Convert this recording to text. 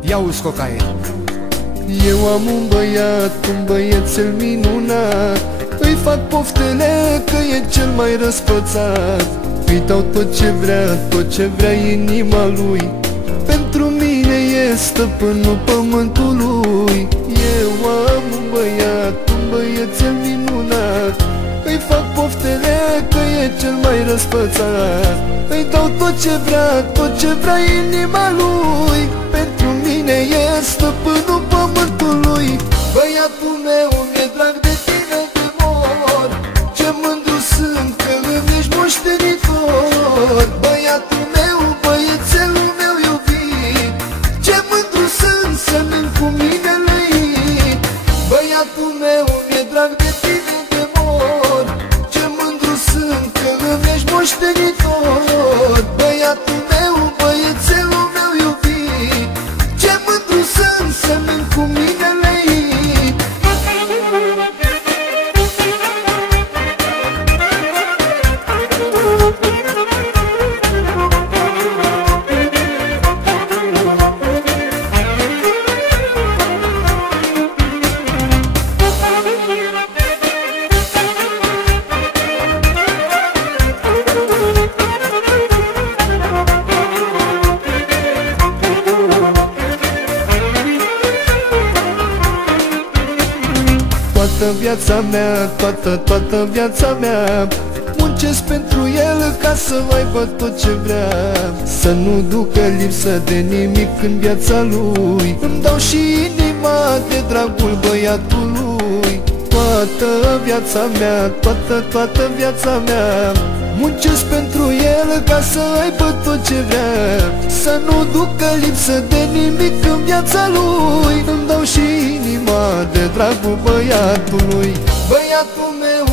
Ia uzi cocaie. Eu am un băiețel minunat, îi fac poftele că e cel mai răspățat. Îi dau tot ce vrea inima lui, pentru mine e stăpânul pământului. Eu am un băiețel minunat, îi fac poftele că e cel mai răspățat. Îi dau tot ce vrea inima lui, pentru mine e stăpânul pământului. Băiatul meu, mi-e drag de tine de mor, ce mândru sunt că îmi ești moștenitor. Băiatul meu, băiețelul meu iubit, ce mândru sunt să-mi cu mine lăit. Băiatul meu, mi-e drag de tine de mor, ce mândru sunt că îmi ești moștenitor. Băiatul meu, băiețelul meu iubit, ce mândru sunt să-mi cu mine lăit. Toată viața mea muncesc pentru el ca să aibă tot ce vrea, să nu ducă lipsă de nimic în viața lui. Îmi dau și inima de dragul băiatului. Toată viața mea muncesc pentru el ca să aibă tot ce vrea, să nu ducă lipsă de nimic în viața lui. Îmi dau și inima de dragul băiatului. Băiatul meu